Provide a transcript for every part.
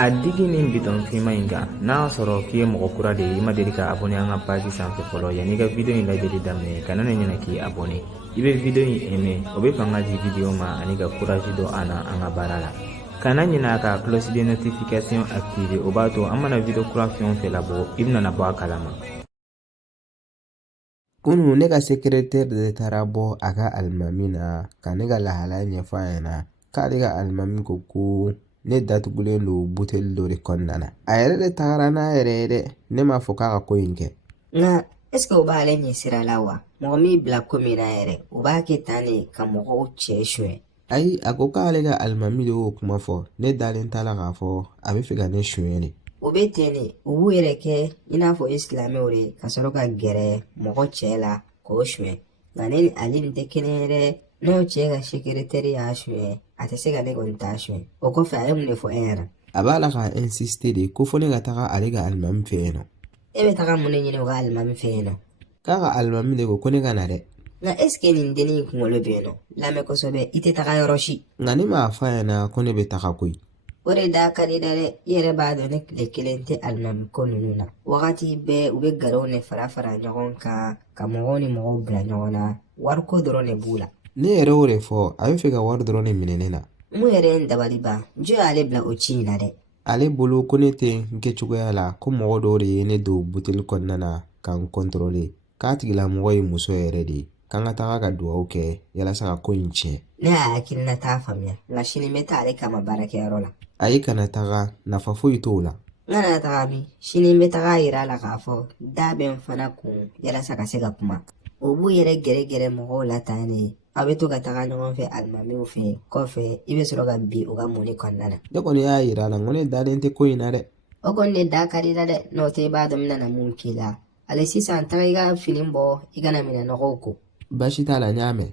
A digi nin biton fima in kan n'a sɔrɔ k'i ye mɔgɔ kura de ye i ma deli ka abonné an ka page sanfɛ fɔlɔ yan'i ka video in lajɛli daminɛ kana na ɲinɛ k'i abonné i bɛ video in aimer o bɛ fanga di video ma ani ka courage don an na an ka baara la kana ɲinɛ ka cloche de notification activer o b'a to an mana video kura fɛn o fɛn labɔ i bɛna bɔ a kalama. Kunu ne ka secrétaire de taara bɔ a ka alimami na ka ne ka lahalaya ɲɛfɔ a ɲɛna k'ale ka alimami ko ne datugulen don buteli dɔ de kɔnɔna na. A yɛrɛ de tagara n'a yɛrɛ ye dɛ, ne m'a fɔ k'a ka ko in kɛ. Nka est-ce que o b'ale ɲɛ sira la wa? Mɔgɔ min bila ko min na yɛrɛ o b'a kɛ tan de ka mɔgɔw cɛ suɲɛ. Ayi, a ko k'ale ka alimami de y'o kuma fɔ, ne dalen t'a la k'a fɔ a bɛ fɛ ka ne suɲɛ de. O bɛ ten de, u b'u yɛrɛ kɛ i n'a fɔ silamɛw de ka sɔrɔ ka gɛrɛ mɔgɔ cɛ la k'o suɲɛ. Nka ne ni ale nin tɛ kelen ye dɛ, n'o cɛ ka secrétaire y'a suɲɛ a tɛ se ka ne kɔni t'a suɲɛ. O kɔfɛ a ye mun de fɔ e ɲɛna? A b'a la ka insister de ko fɔ ne ka taga ale ka alimami fɛ yen nɔ. E bɛ taga mun de ɲini o ka alimami fɛ yen nɔ? K'a ka alimami de ko ne ka na dɛ. Nka est-ce que nin dennin in kunkolo bɛ yen nɔ? Lamɛn kosɛbɛ i tɛ taga yɔrɔ si. Nka ne m'a fɔ a ɲɛna ko ne bɛ taga koyi. O de da ka di da dɛ, i yɛrɛ b'a dɔn ne tile kelen tɛ alimami ko ninnu na. Wagati bɛɛ u bɛ gɛrɛw ne fara ɲɔgɔn kan ka mɔgɔw ni mɔgɔw bila ɲɔgɔn na, wariko dɔrɔn de b'u la. Ne yɛrɛ y'o de fɔ, a bɛ fɛ ka wari dɔrɔn de minɛ ne na. Mun yɛrɛ ye n dabali ban, jɔn y'ale bila o ci in na dɛ? Ale bolo ko ne tɛ n kɛcogoya la ko mɔgɔ dɔw de ye ne don buteli kɔnɔna na ka n contrôler k'a tigilamɔgɔ ye muso yɛrɛ de ye k'an ka taga ka dugawu kɛ yalasa ka ko in tiɲɛ. Ne y'a hakilina t'a faamuya nka sini n bɛ taa ale kama baarakɛyɔrɔ la. Ayi, kana taga, nafa foyi t'o la. N kana taga min, sini n bɛ taga yira a la k'a fɔ da bɛ n fana kun yalasa ka se ka kuma. O b'u yɛrɛ gɛrɛgɛrɛ mɔgɔw la tan ne, a bɛ to ka taga ɲɔgɔn fɛ alimamiw fɛ kɔfɛ i bɛ sɔrɔ ka bin u ka mɔni kɔnɔna na. Ne kɔni y'a yira a la ko ne dalen tɛ ko in na dɛ. O kɔni de da ka di la dɛ, n'o tɛ i b'a dɔn n bɛna mun k'i la. Ale sisan taga i ka fini bɔ i kana minɛ nɔgɔw ko. Baasi t'a la, n y'a mɛn.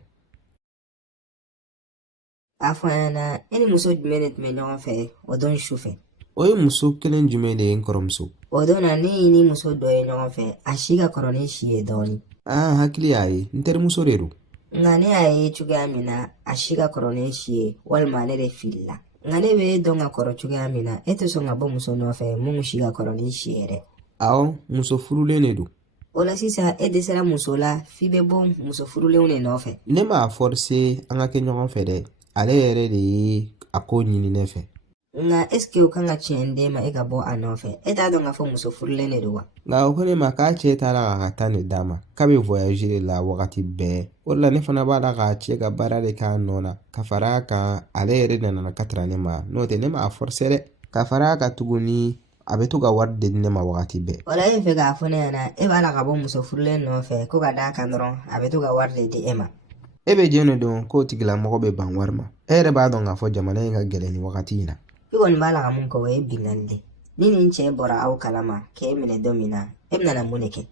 A fɔ an ɲɛna e ni muso jumɛn de tun bɛ ɲɔgɔn fɛ o don su fɛ? O ye muso kelen jumɛn de ye n kɔrɔmuso? O don na ne y'i ni muso dɔ ye ɲɔgɔn fɛ a si ka kɔrɔ ni si ye dɔɔnin. Hakili y'a ye, n terimuso de don. Nka ne y'a ye cogoya min na a si ka kɔrɔ ni si ye walima ne de filila. Nka ne bɛ dɔn ka kɔrɔ cogoya min na e tɛ sɔn ka bɔ muso nɔfɛ mun si ka kɔrɔ ni si ye dɛ. Awɔ, muso furulen de don. O la sisan e dɛsɛra muso la f'i bɛ bɔ muso furulenw de nɔfɛ. Ne m'a forcer an ka kɛ ɲɔgɔn fɛ dɛ, ale yɛrɛ de ye a ko ɲini ne fɛ. Nka est-ce que o kan ka tiɲɛ d'e ma e ka bɔ a nɔfɛ? E t'a dɔn k'a fɔ muso furulen de don wa? Nka o ko ne ma k'a cɛ taara k'a ka taa ne d'a ma k'a bɛ voyager de la wagati bɛɛ. O de la ne fana b'a la k'a cɛ ka baara de k'a nɔ na ka fara a kan ale yɛrɛ nana ka tɛrɛ ne ma n'o tɛ ne m'a forcer dɛ. Ka fara a kan tuguni a bɛ to ka wari di ne ma wagati bɛɛ. O la e fɛ k'a fɔ ne ɲɛna e b'a la ka bɔ muso furulen nɔfɛ ko ka d'a kan dɔrɔn a bɛ to ka wari de di e ma. E bɛ jɛn de dɔn k'o tigilamɔgɔ bɛ ban wari ma. E yɛrɛ b'a dɔn k'a fɔ jamana in ka gɛlɛn ni wagati in na. I kɔni b'a la ka mun kɛ o ye bingali de. Ni nin cɛ bɔra aw kalama k'e minɛ don min na e bɛna na mun de kɛ?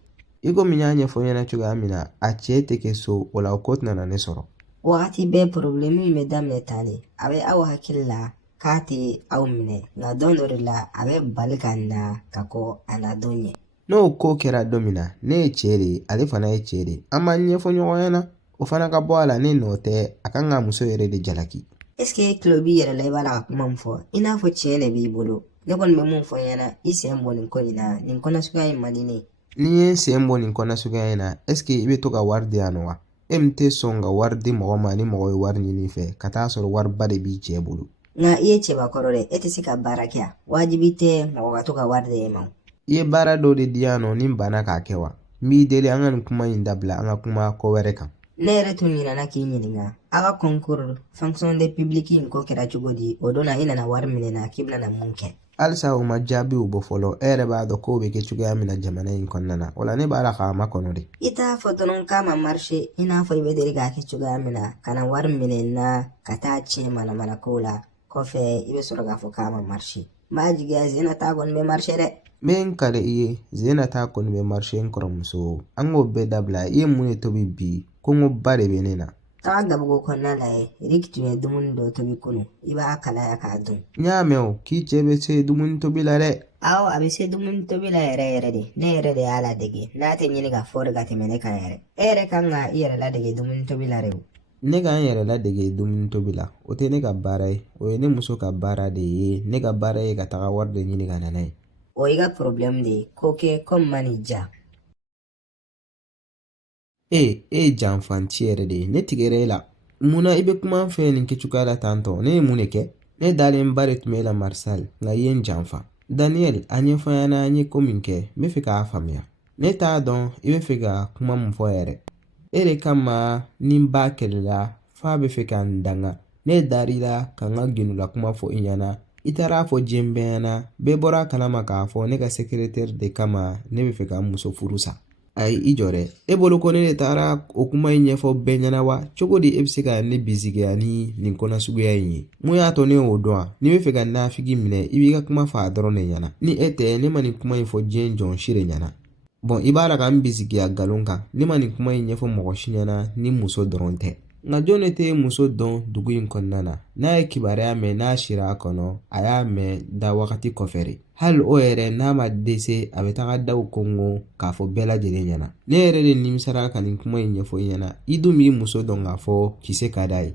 I komi n y'a ɲɛfɔ ɲɛna cogoya min na a cɛ tɛ kɛ so o la o ko tɛna ne sɔrɔ. Wagati bɛɛ problème in bɛ daminɛ tan de a bɛ aw hakili la k'a tɛ aw minɛ nka don dɔ de la a bɛ bali ka na ka kɔ a na don ɲɛ. N'o ko kɛra don min na ne ye cɛ de ye ale fana ye cɛ de ye an b'a ɲɛfɔ ɲɔgɔn ɲɛna o fana ka bɔ a la ne nɔ tɛ a kan ka muso yɛrɛ de jalaki. Est-ce que e tulo b'i yɛrɛ la i b'a la ka kuma min fɔ i n'a fɔ tiɲɛ de b'i bolo ne kɔni bɛ mun fɔ ɲɛna i sen bɔ nin ko in na nin kɔnɔsuguya in man di ne. N'i ye n sen bɔ nin kɔnɔsuguya in na est-ce que i bɛ to ka wari di yan nɔ wa? E min tɛ sɔn ka wari di mɔgɔ ma ni mɔgɔ ye wari ɲini fɛ ka taa sɔrɔ wariba de b'i cɛ bolo. Nka i ye cɛbakɔrɔ dɛ e tɛ se ka baara kɛ wajibi tɛ mɔgɔ ka to ka wari de e ma. I ye baara dɔ de di yan nɔ ni n banna k'a kɛ wa? N b'i deli an ka nin kuma in dabila an ka kuma ko wɛrɛ kan. Ne yɛrɛ tun ɲinɛna k'i ɲininka a ka concours fonction de public in ko kɛra cogo di o don na i nana wari minɛ na k'i bɛna mun kɛ? Halisa o ma jaabiw bɔ fɔlɔ e yɛrɛ b'a dɔn k'o bɛ kɛ cogoya min na jamana in kɔnɔna na o la ne b'a la k'a makɔnɔ de. I t'a fɔ dɔrɔn k'a ma marché i n'a fɔ i bɛ deli k'a kɛ cogoya min na ka na wari minɛ n na ka taa tiɲɛ manamana kow la kɔfɛ i bɛ sɔrɔ k'a fɔ k'a ma marché. N b'a jigiya Zena ta kɔni bɛ marché dɛ. N bɛ n kale i ye Zena ta kɔni bɛ marché n kɔrɔmuso an k'o bɛɛ dabila i ye mun de tobi bi kɔngɔba de bɛ ne na. Taga gabugu kɔnɔna la ye Rick tun ye dumuni dɔ tobi kunun i b'a kalaya k'a dun. N y'a mɛn o k'i cɛ bɛ se dumuni tobi la dɛ. Awɔ a bɛ se dumuni tobi la yɛrɛ yɛrɛ de ne yɛrɛ de y'a ladege n'a tɛ ɲini ka fɔ de ka tɛmɛ ne kan yɛrɛ. E yɛrɛ kan ka i yɛrɛ ladege dumuni tobi la de o. ne ka n yɛrɛ ladege dumuni tobi la o tɛ ne ka baara ye o ye ne muso ka baara de ye ne ka baara ye ka taga wari de ɲini ka nana ye o i ka problème de ye ko kɛ comme mani ja e ye janfanci yɛrɛ de ye ne tigɛra e la munna i bɛ kuma n fɛ nin kɛcogoya la tan tɔ ne ye mun de kɛ ne dalen ba de tun bɛ e la marisal nka i ye n janfa daniyɛli a ɲɛfɔ n ɲɛna n ye ko min kɛ n bɛ fɛ k'a faamuya ne t'a dɔn i bɛ fɛ ka kuma min fɔ yɛrɛ e de kama ni n b'a kɛlɛla f'a bɛ fɛ ka n danga ne dar'i la ka n ka gindola kuma fɔ i ɲɛna i taara fɔ diɲɛ bɛɛ ɲɛna bɛɛ bɔra a kalama k'a fɔ ne ka secrétaire de kama ne bɛ fɛ ka n muso furu sa ayi i jɔ dɛ e bolo ko ne de taara o kuma in ɲɛfɔ bɛɛ ɲɛna wa cogo di e bɛ se ka ne bisigiya ni nin kɔnɔsuguya in ye mun y'a to ne y'o dɔn a n'i bɛ fɛ ka nafigi minɛ i b'i ka kuma fɔ a dɔrɔn de ɲɛna ni e tɛ ne ma nin kuma in fɔ diɲɛ jɔn si de ɲɛna bɔn i b'a la ka n bisigiya nkalon kan ne ma nin kuma in ɲɛfɔ mɔgɔ si ɲɛna ni muso dɔrɔn tɛ nka jɔn de tɛ muso dɔn dugu in kɔnɔna na n'a ye kibaruya mɛn n'a sira a kɔnɔ a y'a mɛn da wagati kɔfɛ de hali o yɛrɛ n'a ma dɛsɛ a bɛ taga daw kɔngɔ k'a fɔ bɛɛ lajɛlen ɲɛna ne yɛrɛ de nimisara ka nin kuma in ɲɛfɔ i ɲɛna i dun b'i muso dɔn k'a fɔ kisɛ ka d'a ye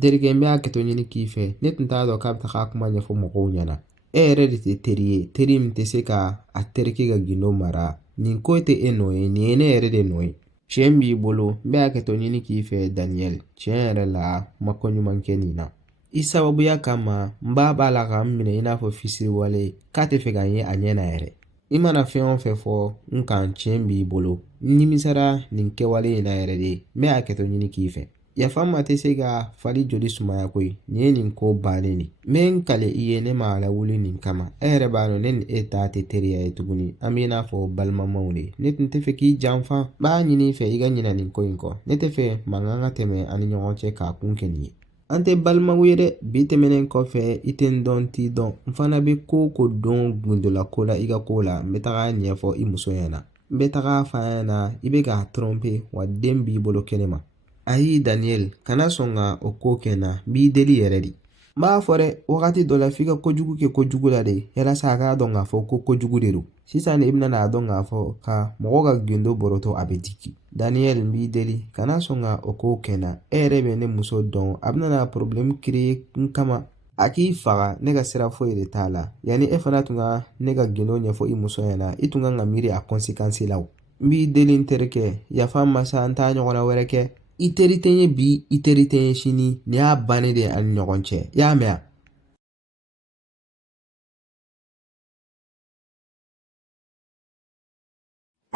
terikɛ n bɛ hakɛto ɲini k'i fɛ ne tun t'a dɔn k'a bɛ taga kuma ɲɛfɔ mɔgɔw ɲɛna e yɛrɛ de tɛ teri ye teri min tɛ se ka a terikɛ ka gindo mara nin ko tɛ e nɔ ye nin ye ne yɛrɛ de nɔ ye tiɲɛ b'i bolo n bɛ hakɛto ɲini k'i fɛ daniyɛli tiɲɛ yɛrɛ la ma ko ɲuman kɛ nin na i sababuya kama n b'a la ka n minɛ i n'a fɔ fisiriwale k'a tɛ fɛ ka n ye a ɲɛ na yɛrɛ i mana fɛn o fɛn fɔ n kan tiɲɛ b'i bolo n nimisara nin kɛwale in na yɛrɛ de n bɛ hakɛto ɲini k'i fɛ yafa ma tɛ se ka fali joli sumaya koyi nin ye nin ko bannen de n bɛ n kale i ye ne ma lawuli nin kama e yɛrɛ b'a dɔn ne ni e ta tɛ teriya ye tuguni an b'i n'a fɔ balimamaw de ne tun tɛ fɛ k'i janfa n b'a ɲini i fɛ i ka ɲina nin ko in kɔ ne tɛ fɛ mankan ka tɛmɛ an ni ɲɔgɔn cɛ k'a kun kɛ nin ye an tɛ balimaw ye dɛ bi tɛmɛnen kɔfɛ i tɛ n dɔn t'i dɔn n fana bɛ ko ko dɔn gundola ko la i ka ko la n bɛ taga ɲɛfɔ i muso ɲɛna n bɛ taga f'a ɲɛna i bɛ k'a tromper wa den b'i bolo kɛnɛ ma ayi daniyɛli kana sɔn ka o ko kɛ n na n b'i deli yɛrɛ de n b'a fɔ dɛ wagati dɔ la f'i ka kojugu kɛ kojugu la de yalasa a k'a dɔn k'a fɔ ko kojugu de don sisan de i bɛna n'a dɔn k'a fɔ ka mɔgɔ ka gindo bɔrɔtɔ a bɛ digi daniyɛli n b'i deli kana sɔn ka o ko kɛ n na e yɛrɛ bɛ ne muso dɔn a bɛna na problème créer n kama a k'i faga ne ka sira foyi de t'a la yanni e fana tun ka ne ka gindo ɲɛfɔ i muso ɲɛna i tun kan ka miiri a conséquence la o n b'i deli n terikɛ yafa masa n t'a ɲɔgɔnna wɛrɛ kɛ i teri tɛ n ye bi i teri tɛ n ye sini nin y'a bannen de ani ɲɔgɔn cɛ i y'a mɛn a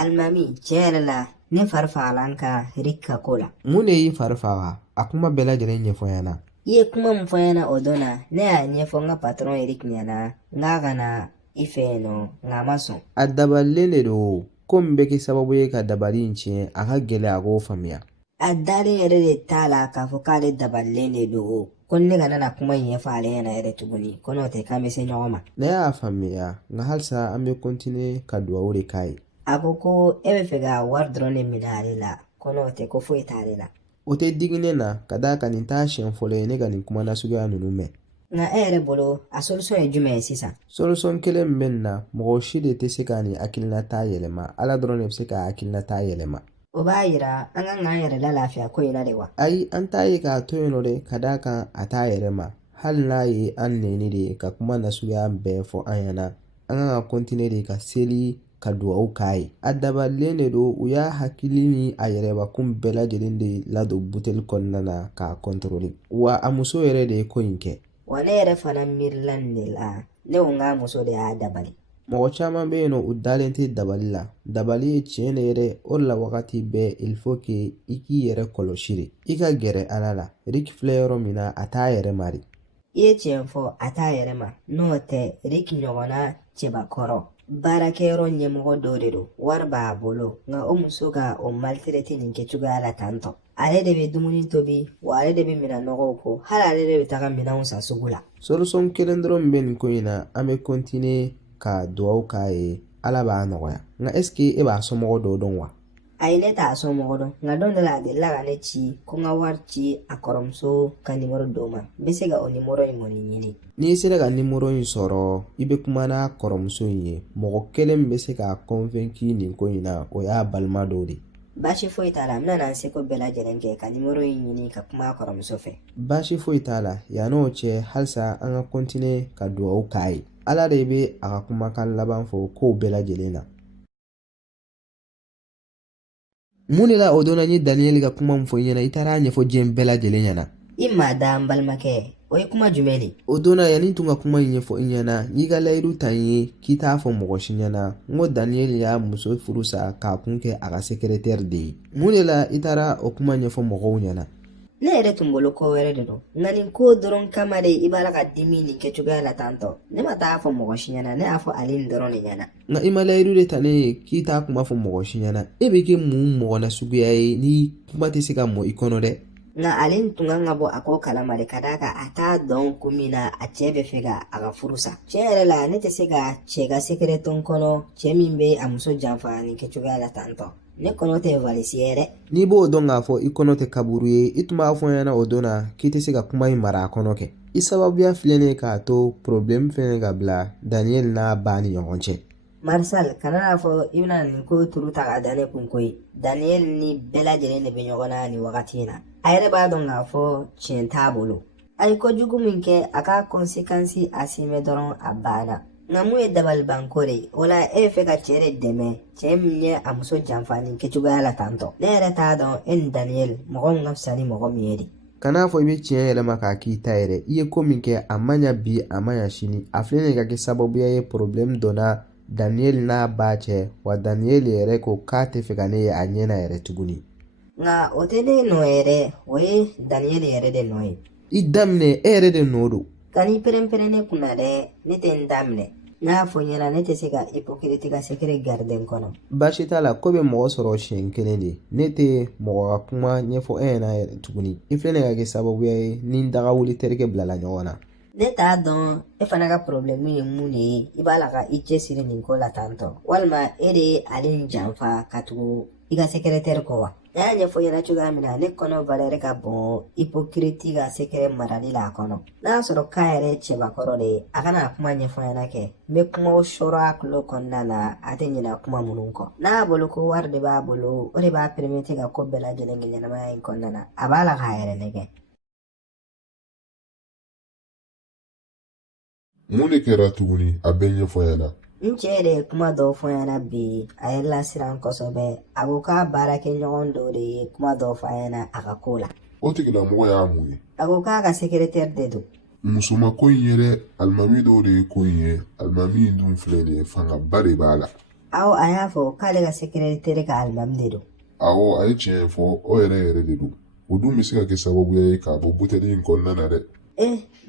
alimami tiɲɛ yɛrɛ la ne fari fagala n ka rik ka ko la mun de y'i fari faga a kuma bɛɛ lajɛlen ɲɛfɔ n ɲɛna i ye kuma min fɔ n ɲɛna o don na ne y'a ɲɛfɔ n ka patron rik ɲɛna n k'a ka na i fɛ yen nɔ nka a ma sɔn a dabalilen de don ko min bɛ kɛ sababu ye ka dabali in tiɲɛ a ka gɛlɛ a k'o faamuya a dalen yɛrɛ de t'a la k'a fɔ k'ale dabalilen de don ko ne ka na kuma in ɲɛfɔ ale ɲɛna yɛrɛ tuguni ko n'o tɛ k'an bɛ se ɲɔgɔn ma ne y'a faamuya nka halisa an bɛ continuer ka duwawu de k'a ye a ko e bɛ fɛ ka wari dɔrɔn de minɛ ale la ko n'o tɛ ko foyi t'ale la o tɛ digi ne na ka d'a kan nin t'a siɲɛ fɔlɔ ye ne ka nin kuma nasuguya ninnu mɛn nka e yɛrɛ bolo a solution ye jumɛn ye sisan solution kelen min bɛ nin na mɔgɔ si de tɛ se ka nin hakilinata yɛlɛma ala dɔrɔn de bɛ se ka hakilinata yɛlɛma o b'a yira an kan k'an yɛrɛ lafiya ko in na de wa ayi an t'a ye k'a to yen nɔ de ka d'a kan a t'a yɛrɛ ma hali n'a ye an nɛni de ye ka kuma nasuguya bɛɛ fɔ an ɲɛna an kan ka continuer de ka seli ka duwawu k'a ye a dabalilen de don u y'a hakili ni a yɛrɛbakun bɛɛ lajɛlen de ladon buteli kɔnɔna na k'a contrôler wa a muso yɛrɛ de ye ko in kɛ wa ne yɛrɛ fana miirila nin de la ne ko n k'a muso de y'a dabali mɔgɔ caman bɛ yen nɔ u dalen tɛ dabali la dabali ye tiɲɛ de ye dɛ o de la wagati bɛɛ il faut que i k'i yɛrɛ kɔlɔsi de i ka gɛrɛ ala la rik filɛ yɔrɔ min na a t'a yɛrɛ ma de i ye tiɲɛ fɔ a t'a yɛrɛ ma n'o tɛ rik ɲɔgɔnna cɛbakɔrɔ baarakɛyɔrɔ ɲɛmɔgɔ dɔw de don wari b'a bolo nka o muso ka o maltraité nin kɛcogoya la tantɔ ale de bɛ dumuni tobi wa ale de bɛ minɛnɔgɔw ko hali ale de bɛ taga minɛnw san sugu la solution kelen dɔrɔn min bɛ nin ko in na an bɛ continuer ka duwawu k'a ye ala b'a nɔgɔya nka est ce que e b'a somɔgɔ dɔw dɔn wa ayi ne t'a somɔgɔ dɔn nka don dɔ la a delila ka ne ci ko n ka wari ci a kɔrɔmuso ka nimoro dɔw ma n bɛ se ka o nimoro in kɔni ɲini n'i sera ka nimoro in sɔrɔ i bɛ kuma n'a kɔrɔmuso in ye mɔgɔ kelen min bɛ se k'a convaincu nin ko in na o y'a balima dɔw de baasi foyi t'a la n bɛna n seko bɛɛ lajɛlen kɛ ka nimoro in ɲini ka kuma a kɔrɔmuso fɛ. baasi foyi t'a la yann'o cɛ halisa an ka kɔntine ka duwawu k'a ye ala de bɛ a ka kumakan laban fɔ kow bɛɛ lajɛlen na. mun de la o donna n ye daniyɛli ka kuma min fɔ i ɲɛna i taara a ɲɛfɔ diɲɛ bɛɛ lajɛlen ɲɛna. i maa da n balimakɛ o ye kuma jumɛn de? o donna yanni tun ka kuma in ɲɛfɔ i ɲɛna n'i ka layidu ta n ye k'i t'a fɔ mɔgɔ si ɲɛna n ko daniyɛli y'a muso furu sa k'a kun kɛ a ka sekretɛri de ye. mun de la i taara o kuma ɲɛfɔ mɔgɔw ɲɛna? ne yɛrɛ tun bolo ko wɛrɛ de don nka nin ko dɔrɔn kama de i b'a la ka dimi nin kɛcogoya la tantɔ ne ma taa fɔ mɔgɔ si ɲɛna ne y'a fɔ ale nin dɔrɔn de ɲɛna. nka i ma layidu de ta ne ye k'i t'a kuma fɔ mɔgɔ si ɲɛna e bɛ kɛ mun mɔgɔ na suguya ye ni kuma tɛ se ka mɔ i kɔnɔ dɛ. nka ale tun kan ka bɔ a ko kalama de ka d'a kan a t'a dɔn ko min na a cɛ bɛ fɛ ka a ka furu sa. tiɲɛ yɛrɛ la ne tɛ se ka cɛ ka sekere to n kɔnɔ cɛ min bɛ a muso janfa nin kɛcogoya la tantɔ ne kɔnɔ tɛ valisi ye dɛ. n'i b'o dɔn k'a fɔ i kɔnɔ tɛ kaburu ye i tun b'a fɔ ɲɛna o don na k'i tɛ se ka kuma in mara a kɔnɔ kɛ. i sababuya filɛ ne k'a to problème fɛnɛ ka bila daniyɛli n'a ba ni ɲɔgɔn cɛ. marisal kana n'a fɔ i bɛna nin ko turu ta ka da ne kun koyi daniyɛli ni bɛɛ lajɛlen de bɛ ɲɔgɔn na nin wagati in na a yɛrɛ b'a dɔn k'a fɔ tiɲɛ t'a bolo a ye kojugu min kɛ a ka conséquence a simɛ dɔrɔn a banna nka mun ye dabalibanko de ye o la e bɛ fɛ ka cɛ de dɛmɛ cɛ min ye a muso janfa nin kɛcogoya la tantɔ ne yɛrɛ t'a dɔn e ni daniyɛli mɔgɔ min ka fisa ni mɔgɔ min ye de. kan'a fɔ i bɛ tiɲɛ yɛlɛma k'a k'i ta yɛrɛ i ye ko min kɛ a ma ɲa bi a ma ɲa sini a filɛ nin ka kɛ sababuya ye problème donna daniyɛli n'a ba cɛ wa daniyɛli yɛrɛ ko k'a tɛ fɛ ka ne ye a ɲɛna yɛrɛ tuguni. nka o tɛ ne nɔ ye dɛ o ye daniyɛli yɛrɛ de nɔ ye. i daminɛ e yɛrɛ de nɔ don. ka n'i pɛrɛn-pɛrɛn ne kunna dɛ ne tɛ n daminɛ n y'a fɔ ɲɛna ne tɛ se ka hypocrite ka sekere garde n kɔnɔ. baasi t'a la ko bɛ mɔgɔ sɔrɔ siɲɛ kelen de ne tɛ mɔgɔ ka kuma ɲɛfɔ e ɲɛna yɛrɛ tuguni i filɛ nin ka kɛ sababuya ye ni n daga wuli terikɛ bilala ɲɔgɔn na. ne t'a dɔn e fana ka problème ye mun de ye i b'a la ka i cɛsiri nin ko la tantɔ walima e de ye ale nin janfa ka tugu i ka secrétaire kɔ wa. ne y'a ɲɛfɔ ɲɛna cogoya min na ne kɔnɔ valeur ka bon hypocrite ka secret marali la a kɔnɔ n'a y'a sɔrɔ k'a yɛrɛ cɛbakɔrɔ de ye a kana kuma ɲɛfɔ ɲɛna kɛ n bɛ kumaw sɔrɔ a tulo kɔnɔna na a tɛ ɲinɛ kuma minnu kɔ n'a y'a bolo ko wari de b'a bolo o de b'a permettre ka ko bɛɛ lajɛlen kɛ ɲɛnamaya in kɔnɔna na a b'a la k'a yɛrɛ nɛgɛ. mun de kɛra tuguni a bɛɛ ɲɛfɔ ɲɛna. n cɛ de ye kuma dɔw fɔ ɲɛna bi a yɛrɛ lasiran kosɛbɛ a ko k'a baarakɛɲɔgɔn dɔw de ye kuma dɔw fɔ a ɲɛna a ka ko la. o tigilamɔgɔ y'a mun ye. a ko k'a ka secrétaire de don. musoma ko in yɛrɛ alimami dɔw de ye ko in ye alimami in dun filɛ nin ye fangaba de b'a la. awɔ a y'a fɔ k'ale ka secrétaire ka alimami de don. awɔ a ye tiɲɛ fɔ o yɛrɛ de don o dun bɛ se ka kɛ sababuya ye k'a bɔ buteli in kɔnɔna na dɛ.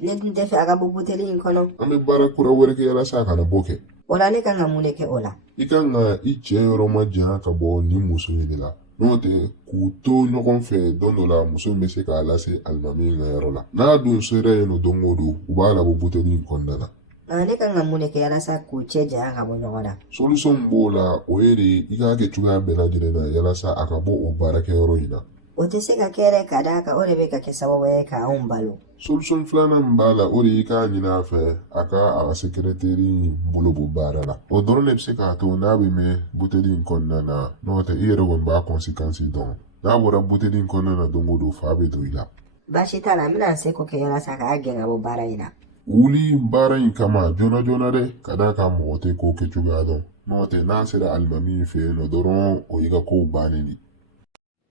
ne dun tɛ fɛ a ka bɔ buteli in kɔnɔ. an bɛ baara kura wɛrɛ kɛ walasa a kana bɔ kɛ. o la ne kan ka mun de kɛ o la. i kan ka i cɛ yɔrɔ ma janya ka bɔ nin muso in de la n'o tɛ k'u to ɲɔgɔn fɛ don dɔ la muso in bɛ se k'a lase alimami in ka yɔrɔ la n'a dun sera yen nɔ don o don u b'a labɔ buteli in kɔnɔna na. ne kan ka mun de kɛ walasa k'u cɛ janya ka bɔ ɲɔgɔn na. solution min b'o la o ye de i k'a kɛ cogoya bɛɛ lajɛlen na yalasa a ka bɔ o baarakɛyɔrɔ in na. o tɛ se ka kɛ dɛ ka d'a kan o de bɛ ka kɛ sababu ye k'anw balo. solution filanan min b'a la o de ye i k'a ɲini a fɛ a ka secrétaire bolo bɔ baara la o dɔrɔn de bɛ se k'a to n'a bɛ mɛn buteli in kɔnɔna na n'o tɛ i yɛrɛ kɔni b'a conséquence dɔn n'a bɔra buteli in kɔnɔna na don o don fa bɛ don i la. baasi t'a la n bɛna n seko kɛ walasa k'a gɛn ka bɔ baara in na. wuli baara in kama joona joona dɛ ka d'a kan mɔgɔ tɛ ko kɛcogoya dɔn n'o tɛ n'a sera alimami in fɛ yen nɔ dɔrɔn o y'i ka kow bannen de.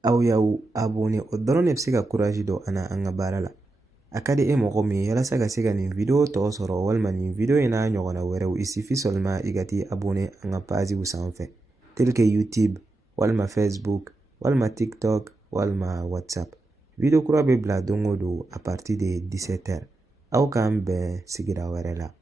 aw y'aw abonné o dɔrɔn de bɛ se ka courage don an ka baara la. a ka di e mɔgɔ min ye walasa ka se ka nin video tɔ sɔrɔ walima nin video in n'a ɲɔgɔnna wɛrɛw il suffit seulement i ka t'i abonné an ka pagew sanfɛ tel que YouTube walima Facebook walima TikTok walima WhatsApp. video kura bɛ bila don o don à partir de 17h. aw k'an bɛn sigira wɛrɛ la.